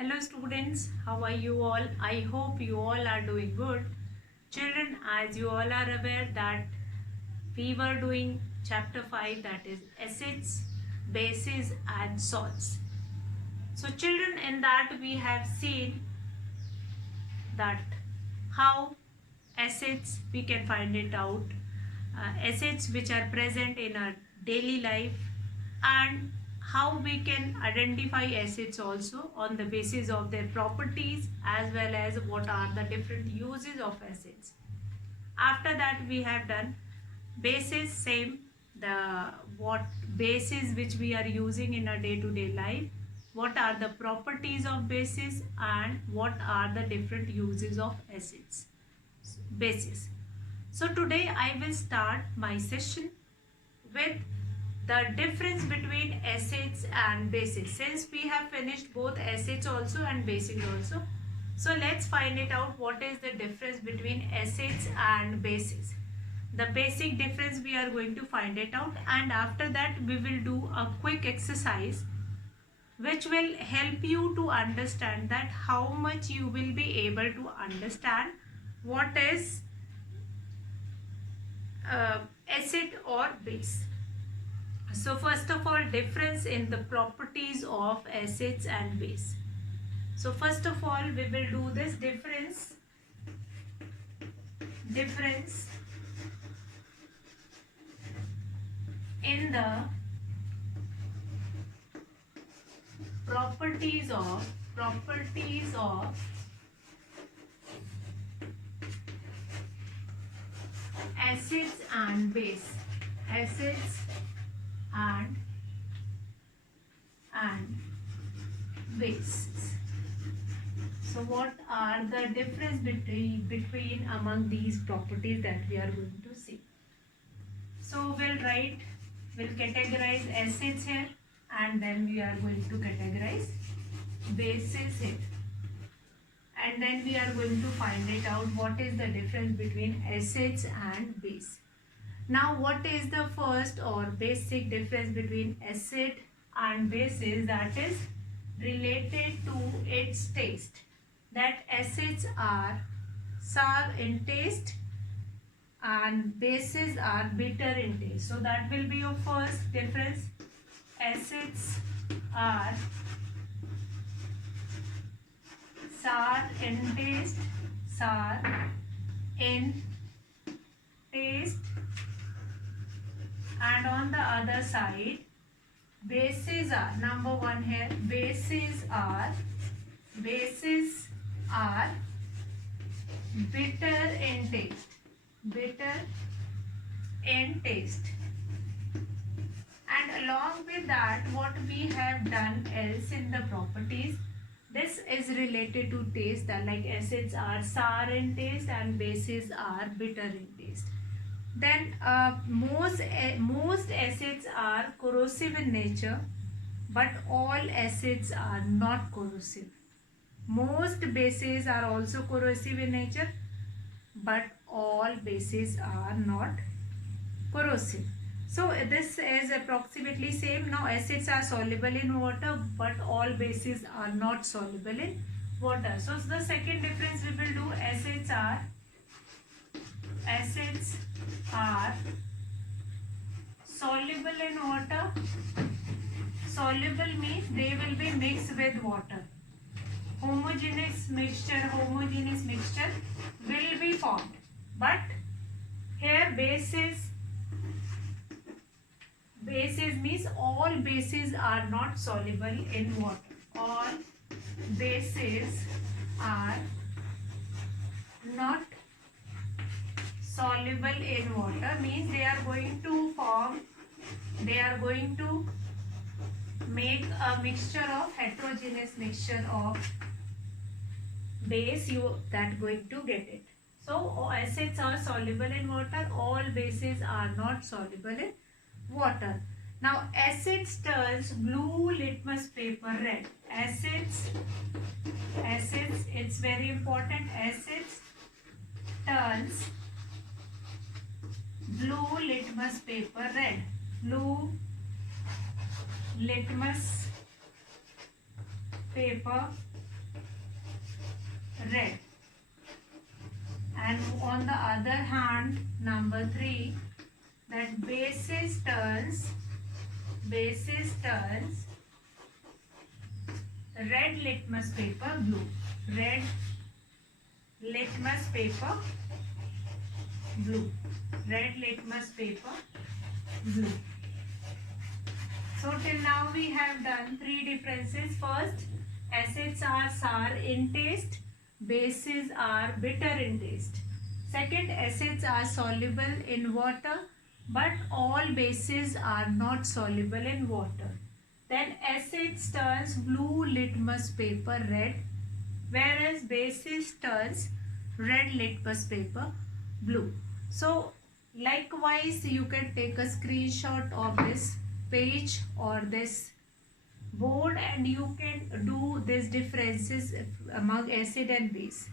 Hello students, how are you all? I hope you all are doing good. Children, as you all are aware that we were doing chapter 5, that is acids, bases and salts. So children, in that we have seen that how acids we can find it out, acids which are present in our daily life, and how we can identify acids also on the basis of their properties as well as what are the different uses of acids. After that we have done bases, same, the what bases which we are using in our day-to-day life, what are the properties of bases and what are the different uses of acids, bases. So today I will start my session with the difference between acids and bases, since we have finished both acids also and bases also. So let's find it out, what is the difference between acids and bases. The basic difference we are going to find it out, and after that we will do a quick exercise which will help you to understand that how much you will be able to understand what is acid or base. So first of all, difference in the properties of acids and base. So first of all, we will do this difference in the properties of acids and base, acids and bases. So what are the difference between among these properties that we are going to see. So we'll categorize acids here, and then we are going to categorize bases here, and then we are going to find it out what is the difference between acids and base. Now what is the first or basic difference between acid and bases, that is related to its taste. That acids are sour in taste and bases are bitter in taste. So that will be your first difference. Acids are sour in taste, and on the other side bases are, number one here, bases are bitter in taste. And along with that, what we have done else in the properties, this is related to taste, that like acids are sour in taste and bases are bitter in taste. Then most acids are corrosive in nature, but all acids are not corrosive. Most bases are also corrosive in nature, but all bases are not corrosive. So this is approximately same. Now acids are soluble in water, but all bases are not soluble in water. So the second difference we will do, acids are soluble in water. Soluble means they will be mixed with water. Homogeneous mixture will be formed. But here bases means all bases are not soluble in water. All bases are not soluble in water, means they are going to make a mixture of heterogeneous mixture of base, you that going to get it. So all acids are soluble in water, all bases are not soluble in water. Now acids turns blue litmus paper red. Acids, it's very important, acids turns blue litmus paper red. Blue litmus paper red. And on the other hand, number 3, that bases turns red litmus paper blue. Red litmus paper blue. Red litmus paper blue. So till now we have done 3 differences. First, acids are sour in taste, bases are bitter in taste. Second, acids are soluble in water, but all bases are not soluble in water. Then acids turns blue litmus paper red, whereas bases turns red litmus paper blue. So likewise, you can take a screenshot of this page or this board and you can do these differences among acid and base.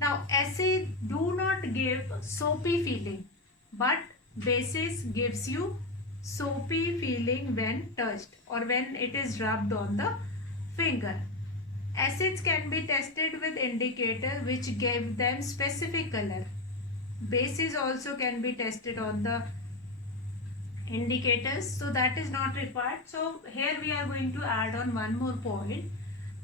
Now acid do not give soapy feeling, but bases gives you soapy feeling when touched or when it is rubbed on the finger. Acids can be tested with indicator which give them specific color. Bases also can be tested on the indicators, so that is not required. So here we are going to add on one more point,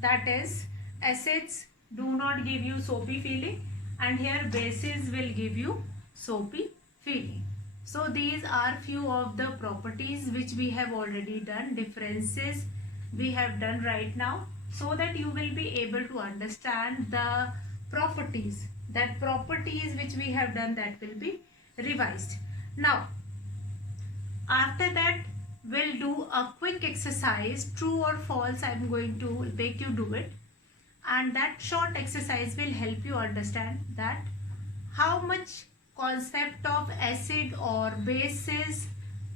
that is acids do not give you soapy feeling and here bases will give you soapy feeling. So these are few of the properties which we have already done, differences we have done right now, so that you will be able to understand the properties. That properties which we have done, that will be revised. Now after that we'll do a quick exercise, true or false. I'm going to make you do it, and that short exercise will help you understand that how much concept of acid or bases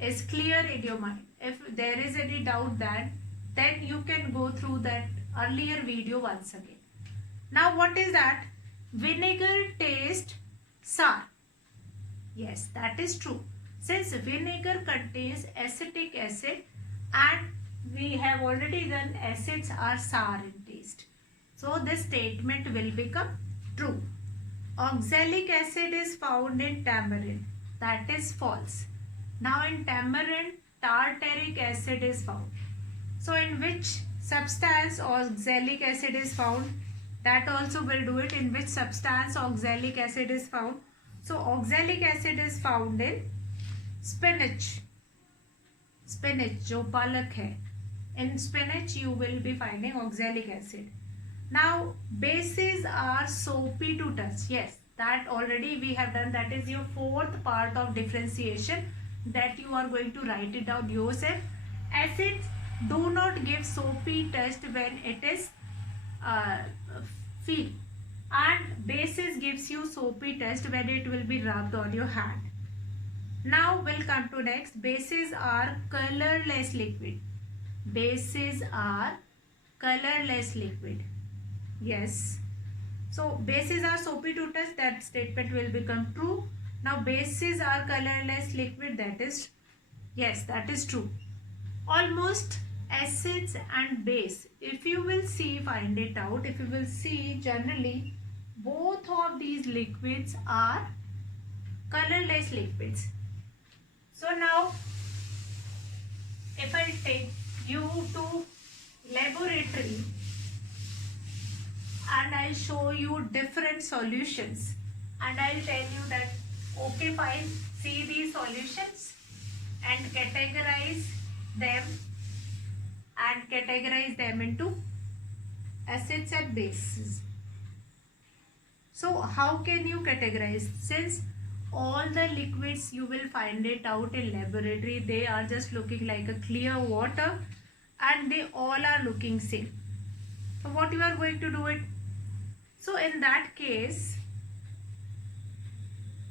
is clear in your mind. If there is any doubt, that then you can go through that earlier video once again. Now what is that? Vinegar taste sour. Yes, that is true. Since vinegar contains acetic acid and we have already done acids are sour in taste, so this statement will become true. Oxalic acid is found in tamarind. That is false. Now in tamarind, tartaric acid is found. So in which substance oxalic acid is found? That also will do it. In which substance oxalic acid is found? So oxalic acid is found in spinach. Spinach, जो पालक है. In spinach you will be finding oxalic acid. Now bases are soapy to touch. Yes, that already we have done. That is your fourth part of differentiation that you are going to write it down yourself. Acids do not give soapy taste when it is feel, and bases gives you soapy taste when it will be rubbed on your hand. Now we'll come to next. Bases are colorless liquid. Bases are colorless liquid. Yes. So bases are soapy to touch. That statement will become true. Now bases are colorless liquid. That is, yes, that is true. Almost acids and base, if you will see, find it out, if you will see, generally both of these liquids are colorless liquids. So now if I take you to laboratory and I'll show you different solutions and I'll tell you that okay fine, see these solutions and categorize them into acids and bases. So how can you categorize? Since all the liquids you will find it out in laboratory, they are just looking like a clear water and they all are looking same. So what you are going to do it? So in that case,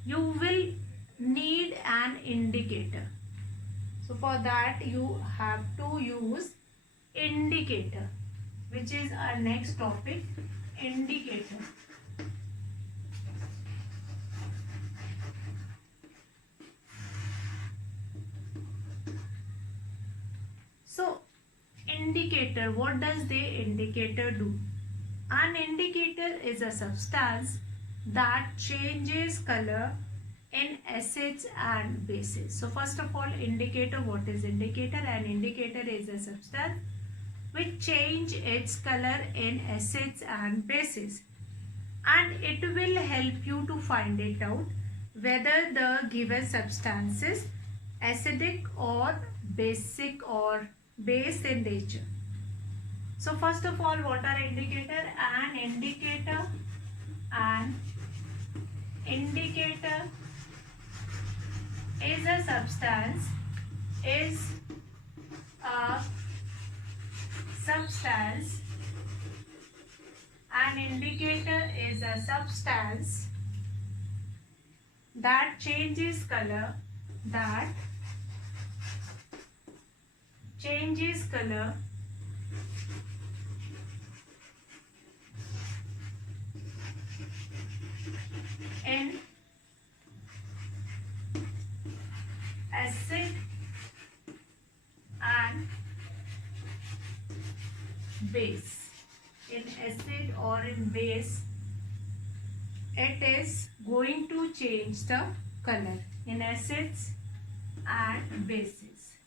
you will need an indicator. So for that you have to use indicator, which is our next topic, indicator. So indicator, what does the indicator do? An indicator is a substance that changes color in acids and bases. So first of all, indicator, what is indicator? An indicator is a substance which change its color in acids and bases, and it will help you to find it out whether the given substance is acidic or basic or base in nature. So first of all, what are indicator? An indicator is a substance an indicator is a substance that changes color in acid and base. In acid or in base, it is going to change the color in acids and bases.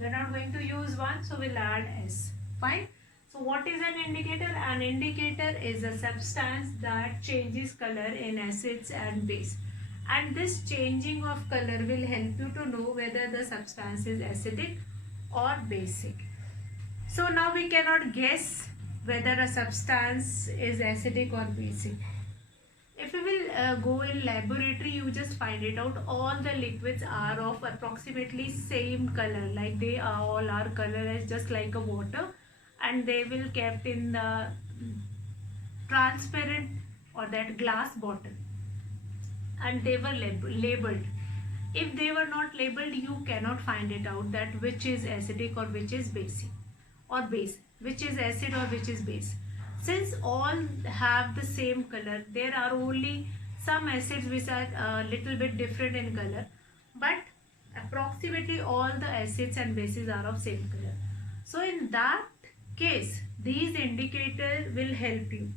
We are not going to use one, so we'll add S. Fine. So what is an indicator? An indicator is a substance that changes color in acids and base, and this changing of color will help you to know whether the substance is acidic or basic. So now we cannot guess whether a substance is acidic or basic. If you will go in laboratory, you just find it out. All the liquids are of approximately same color, like they are all are colorless, just like a water, and they will kept in the transparent or that glass bottle, and they were labeled. If they were not labeled, you cannot find it out that which is acidic or which is basic or base, which is acid or which is base. Since all have the same color, there are only some acids which are a little bit different in color, but approximately all the acids and bases are of same color. So in that case, these indicators will help you.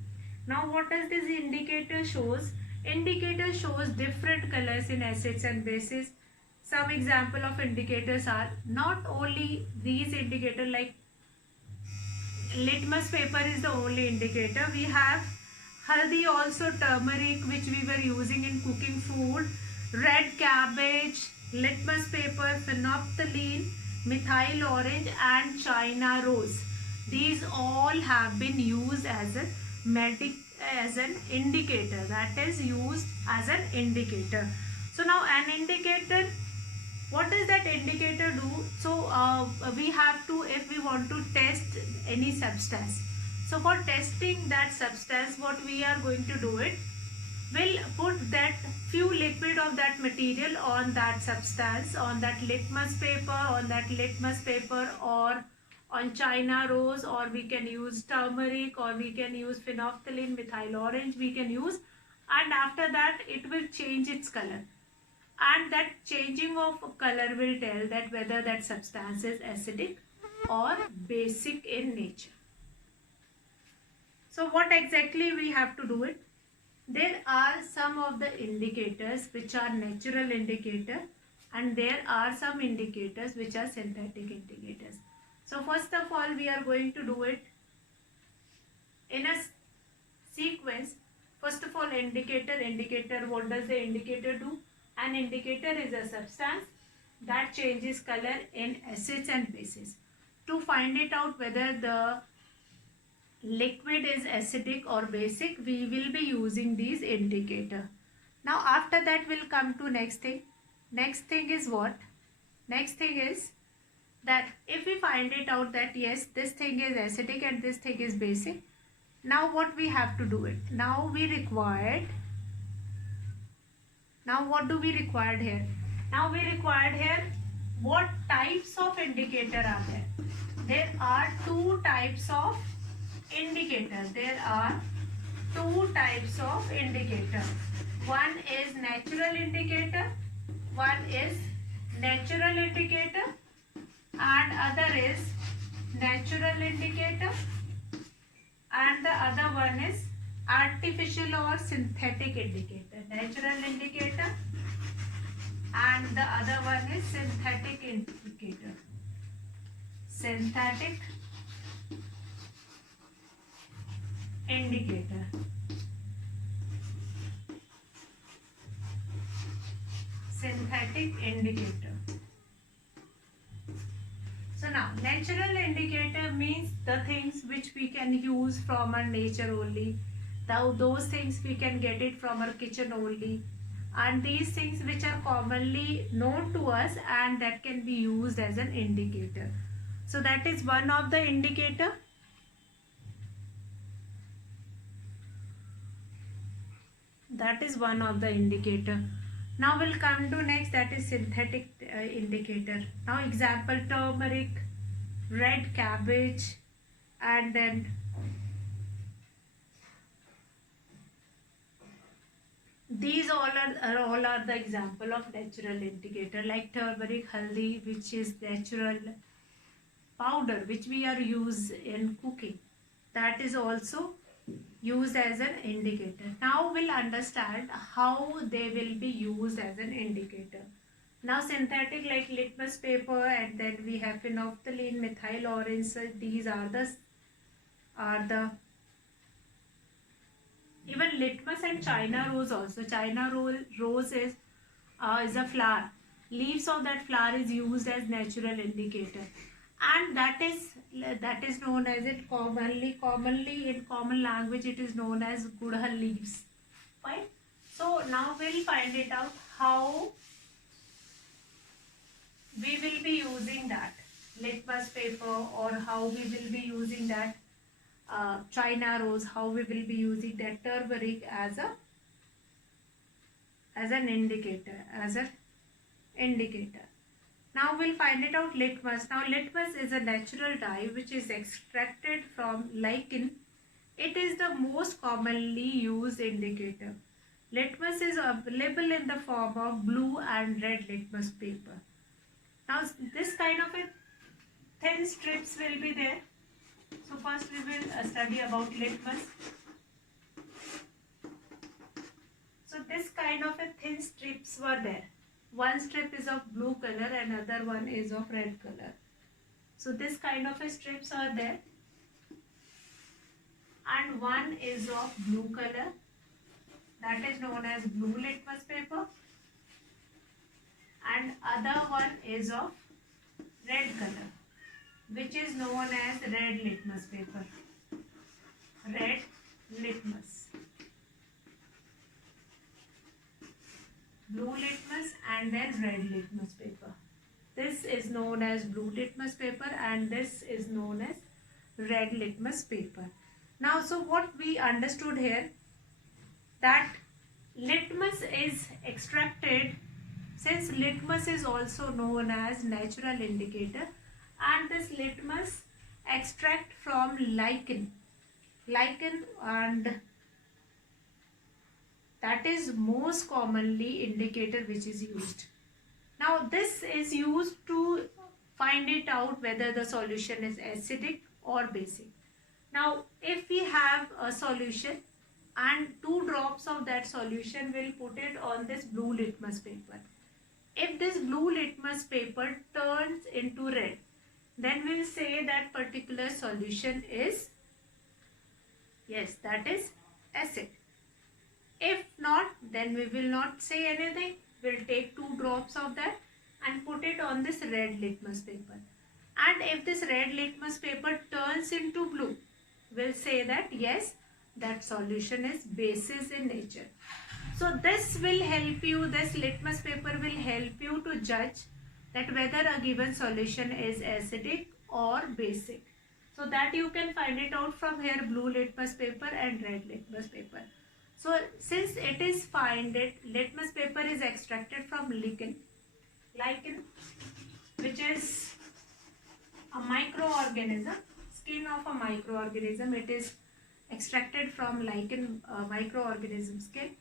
Now what does this indicator shows? Indicator shows different colors in acids and bases. Some example of indicators are not only these indicators, like litmus paper is the only indicator. We have haldi, also turmeric, which we were using in cooking food, red cabbage, litmus paper, phenolphthalein, methyl orange and China rose. These all have been used as an indicator, that is used as an indicator. So now an indicator, what does that indicator do? So we have to, if we want to test any substance, so for testing that substance, what we are going to do it, we'll put that few liquid of that material on that substance, on that litmus paper, or on China rose, or we can use turmeric, or we can use phenolphthalein, methyl orange we can use, and after that it will change its color, and that changing of color will tell that whether that substance is acidic or basic in nature. So what exactly we have to do it? There are some of the indicators which are natural indicator, and there are some indicators which are synthetic indicators. So first of all, we are going to do it in a sequence. First of all, indicator, what does the indicator do? An indicator is a substance that changes color in acids and bases. To find it out whether the liquid is acidic or basic, we will be using these indicator. Now after that we'll come to next thing. Next thing is what? Next thing is that if we find it out that yes, this thing is acidic and this thing is basic, now what we have to do it? Now what do we require here? Now we required here what types of indicator are there? There are two types of indicators. One is natural indicator, and other is natural indicator, and the one is artificial or synthetic indicator. Natural indicator, and the other one is synthetic indicator. Synthetic indicator. Synthetic indicator. So now, natural indicator means the things which we can use from our nature only. Those things we can get it from our kitchen only. And these things which are commonly known to us and that can be used as an indicator. So that is one of the indicator. That is one of the indicator. Now we'll come to next, that is synthetic indicator. Now example, turmeric, red cabbage, and then these all are the example of natural indicator, like turmeric, haldi, which is natural powder which we are used in cooking. That is also used as an indicator. Now we'll understand how they will be used as an indicator. Now synthetic, like litmus paper, and then we have phenolphthalein, methyl orange. So these are the even litmus and China rose also. China rose is a flower. Leaves of that flower is used as natural indicator, and that is known as it commonly in common language it is known as gudhal leaves. Fine. So now we'll find it out how we will be using that litmus paper, or how we will be using that China rose, how we will be using that turmeric as an indicator. Now we'll find it out litmus. Now litmus is a natural dye which is extracted from lichen. It is the most commonly used indicator. Litmus is available in the form of blue and red litmus paper. Now this kind of a thin strips will be there. So first we will study about litmus. So this kind of a thin strips were there. One strip is of blue color, another one is of red color. So this kind of a strips are there, and one is of blue color, that is known as blue litmus paper, and other one is of red color, which is known as red litmus paper. Red litmus. Blue litmus and then red litmus paper. This is known as blue litmus paper and this is known as red litmus paper. Now, so what we understood here, that litmus is extracted, since litmus is also known as natural indicator, and this litmus extract from lichen, and that is most commonly indicator which is used. Now this is used to find it out whether the solution is acidic or basic. Now if we have a solution and 2 drops of that solution, we'll put it on this blue litmus paper. If this blue litmus paper turns into red, then we'll say that particular solution is, yes, that is acid. If not, then we will not say anything. We'll take 2 drops of that and put it on this red litmus paper. And if this red litmus paper turns into blue, we'll say that yes, that solution is basis in nature. So this will help you, this litmus paper will help you to judge that whether a given solution is acidic or basic. So that you can find it out from here, blue litmus paper and red litmus paper. So since it is litmus paper is extracted from lichen, which is a microorganism, skin of a microorganism. It is extracted from lichen microorganism skin,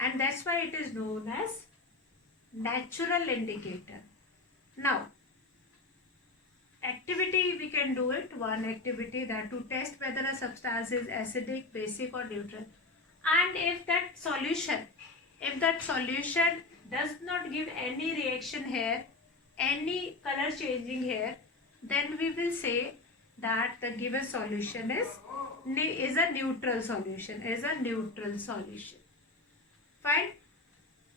and that's why it is known as natural indicator. Now, activity we can do it, one activity, that to test whether a substance is acidic, basic or neutral. And if that solution does not give any reaction here, any color changing here, then we will say that the given solution is a neutral solution, fine.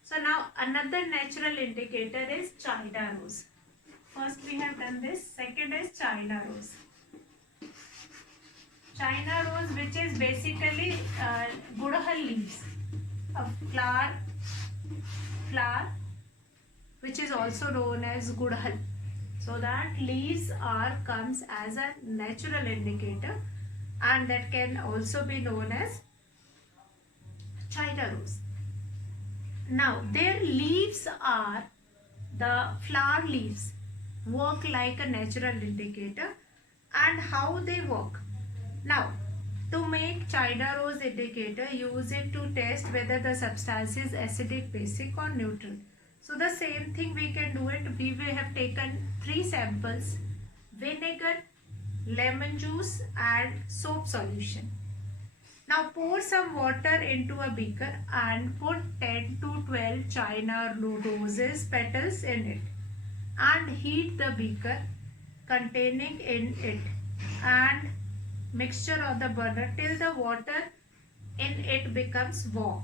So now another natural indicator is China rose. First we have done this. Second is China rose. China rose, which is basically gudhal leaves, a flower which is also known as gudhal. So that leaves comes as a natural indicator, and that can also be known as China rose. Now their leaves are, the flower leaves work like a natural indicator. And how they work? Now, to make China rose indicator, use it to test whether the substance is acidic, basic or neutral. So the same thing we can do it. We will have taken 3 samples: vinegar, lemon juice and soap solution. Now pour some water into a beaker and put 10 to 12 China roses petals in it, and heat the beaker containing in it and mixture on the burner till the water in it becomes warm.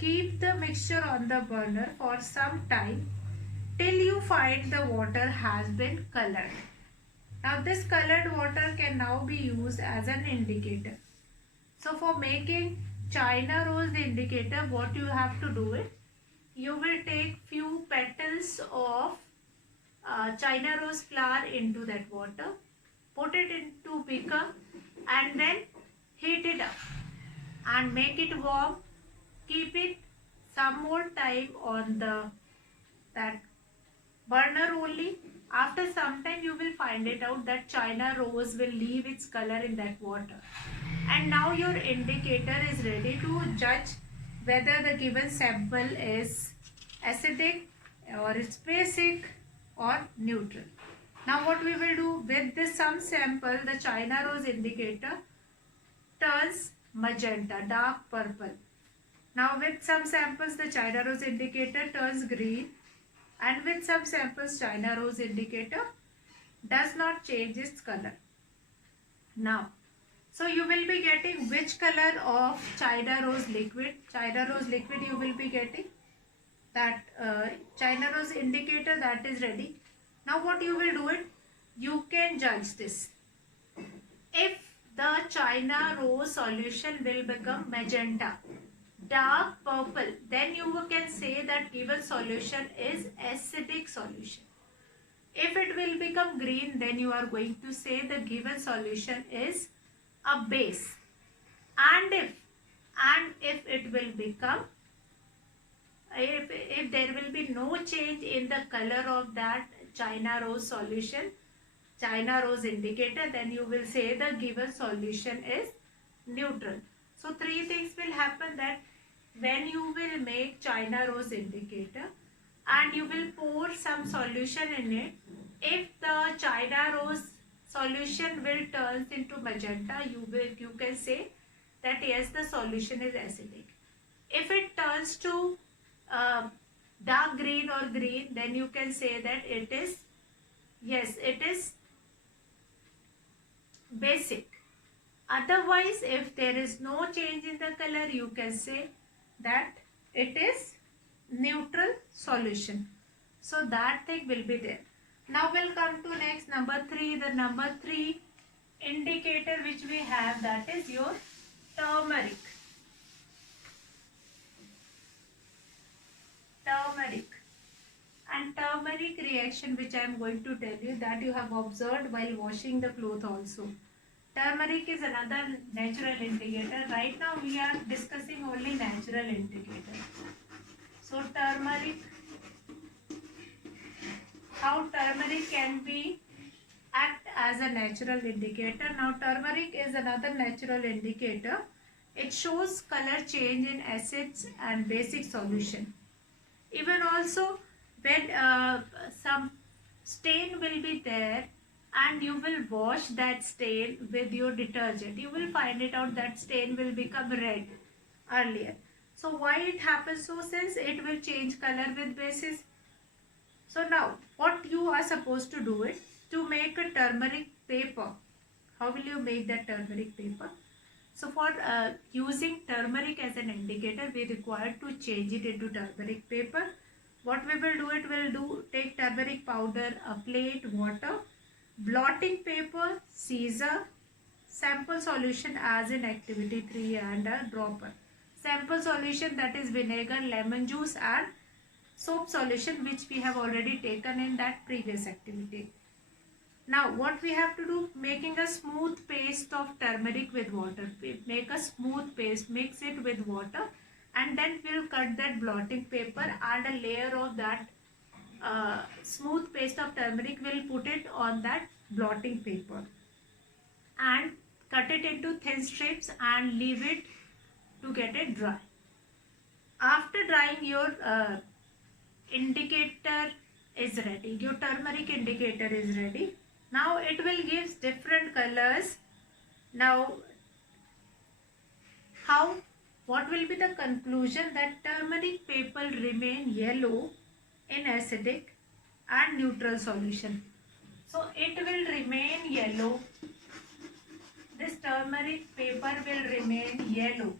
Keep the mixture on the burner for some time till you find the water has been colored. Now this colored water can now be used as an indicator. So for making China rose indicator, what you have to do is, you will take few petals of China rose flower into that water, put it into beaker and then heat it up and make it warm. Keep it some more time on that burner only. After some time you will find it out that China rose will leave its color in that water. And now your indicator is ready to judge whether the given sample is acidic or it's basic or neutral. Now what we will do with this some sample, the China rose indicator turns magenta, dark purple. Now with some samples the China rose indicator turns green, and with some samples China rose indicator does not change its color. Now, so you will be getting which color of China rose liquid. China rose liquid you will be getting that China rose indicator, that is ready. Now what you will do it, you can judge this. If the China rose solution will become magenta, dark purple, then you can say that given solution is acidic solution. If it will become green, then you are going to say the given solution is a base. And if it will become, if there will be no change in the color of that China rose solution, China rose indicator, then you will say the given solution is neutral. So 3 things will happen, that when you will make China rose indicator and you will pour some solution in it, if the China rose solution will turns into magenta, you can say that yes, the solution is acidic. If it turns to dark green or green, then you can say that it is, yes, it is basic. Otherwise, if there is no change in the color, you can say that it is neutral solution. So that thing will be there. Now we'll come to next, number 3. The number 3 indicator which we have, that is your turmeric. And turmeric reaction, which I am going to tell you, that you have observed while washing the cloth also. Turmeric is another natural indicator. Right now we are discussing only natural indicator. So turmeric, how turmeric can be act as a natural indicator. Now turmeric is another natural indicator. It shows color change in acids and basic solution. Even also when some stain will be there and you will wash that stain with your detergent, you will find it out that stain will become red earlier. So why it happens? So since it will change color with bases. So now what you are supposed to do is to make a turmeric paper. How will you make that turmeric paper? So for using turmeric as an indicator, we require to change it into turmeric paper. What we will do, it will do take turmeric powder, a plate, water, blotting paper, scissor, sample solution as in activity 3 and a dropper. Sample solution, that is vinegar, lemon juice and soap solution, which we have already taken in that previous activity. Now what we have to do, making a smooth paste of turmeric with water. We make a smooth paste, mix it with water, and then we'll cut that blotting paper and a layer of that smooth paste of turmeric. We'll put it on that blotting paper and cut it into thin strips and leave it to get it dry. After drying, your indicator is ready. Your turmeric indicator is ready. Now it will give different colors. Now what will be the conclusion? That turmeric paper remain yellow in acidic and neutral solution. So it will remain yellow. This turmeric paper will remain yellow.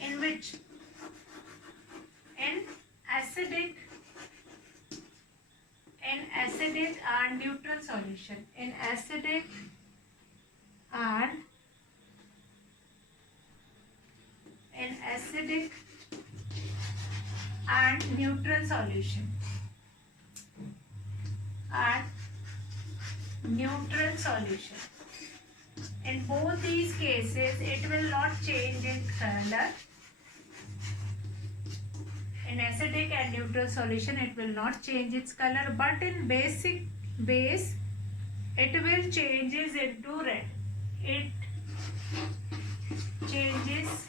In which? In acidic and neutral solution. In acidic and neutral solution. In both these cases, it will not change its color. In acidic and neutral solution, it will not change its color, but in basic base, it will changes into red. It changes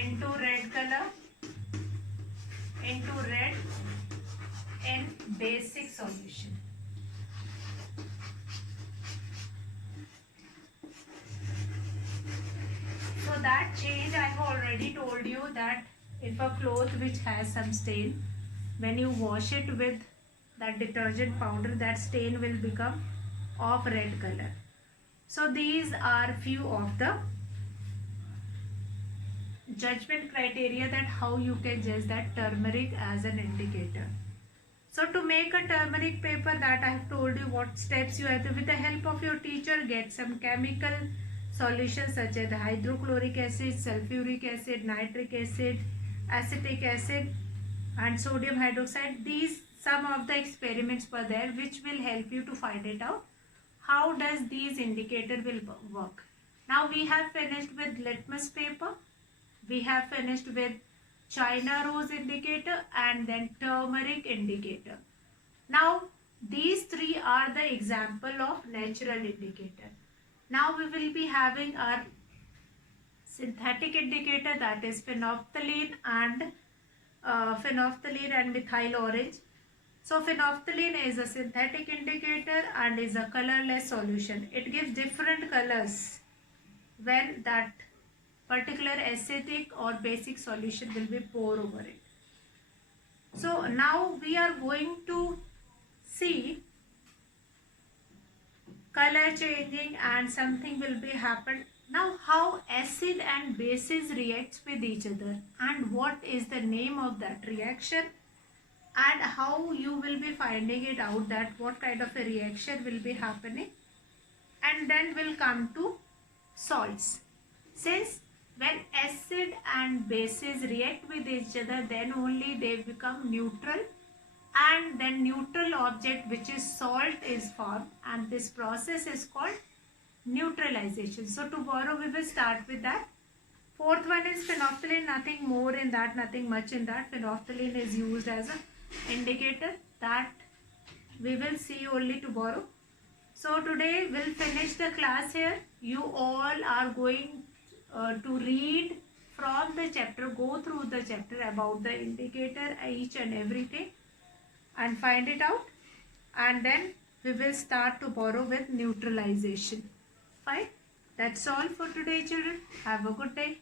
into red color, into red in basic solution. So that change, I have already told you that if a cloth which has some stain, when you wash it with that detergent powder, that stain will become of red color. So these are few of the judgment criteria that how you can judge that turmeric as an indicator. So to make a turmeric paper, that I have told you what steps you have to, with the help of your teacher, get some chemical solutions such as hydrochloric acid, sulfuric acid, nitric acid, acetic acid and sodium hydroxide. These some of the experiments were there which will help you to find it out. How does these indicator will work? Now we have finished with litmus paper. We have finished with China rose indicator and then turmeric indicator. Now these three are the example of natural indicator. Now we will be having our synthetic indicator, that is phenolphthalein and methyl orange. So phenolphthalein is a synthetic indicator and is a colorless solution. It gives different colors when that particular acidic or basic solution will be poured over it. So now we are going to see color changing and something will be happen. Now how acid and bases reacts with each other and what is the name of that reaction and how you will be finding it out, that what kind of a reaction will be happening, and then we'll come to salts. Since when acid and bases react with each other, then only they become neutral, and then neutral object which is salt is formed, and this process is called neutralization. So tomorrow we will start with that. Fourth one is phenolphthalein, nothing more in that, nothing much in that. Phenolphthalein is used as an indicator, that we will see only tomorrow. So today we'll finish the class here. You all are going to read from the chapter, go through the chapter about the indicator, each and everything. and find it out, and then we will start tomorrow with neutralization. Fine. That's all for today, children. Have a good day.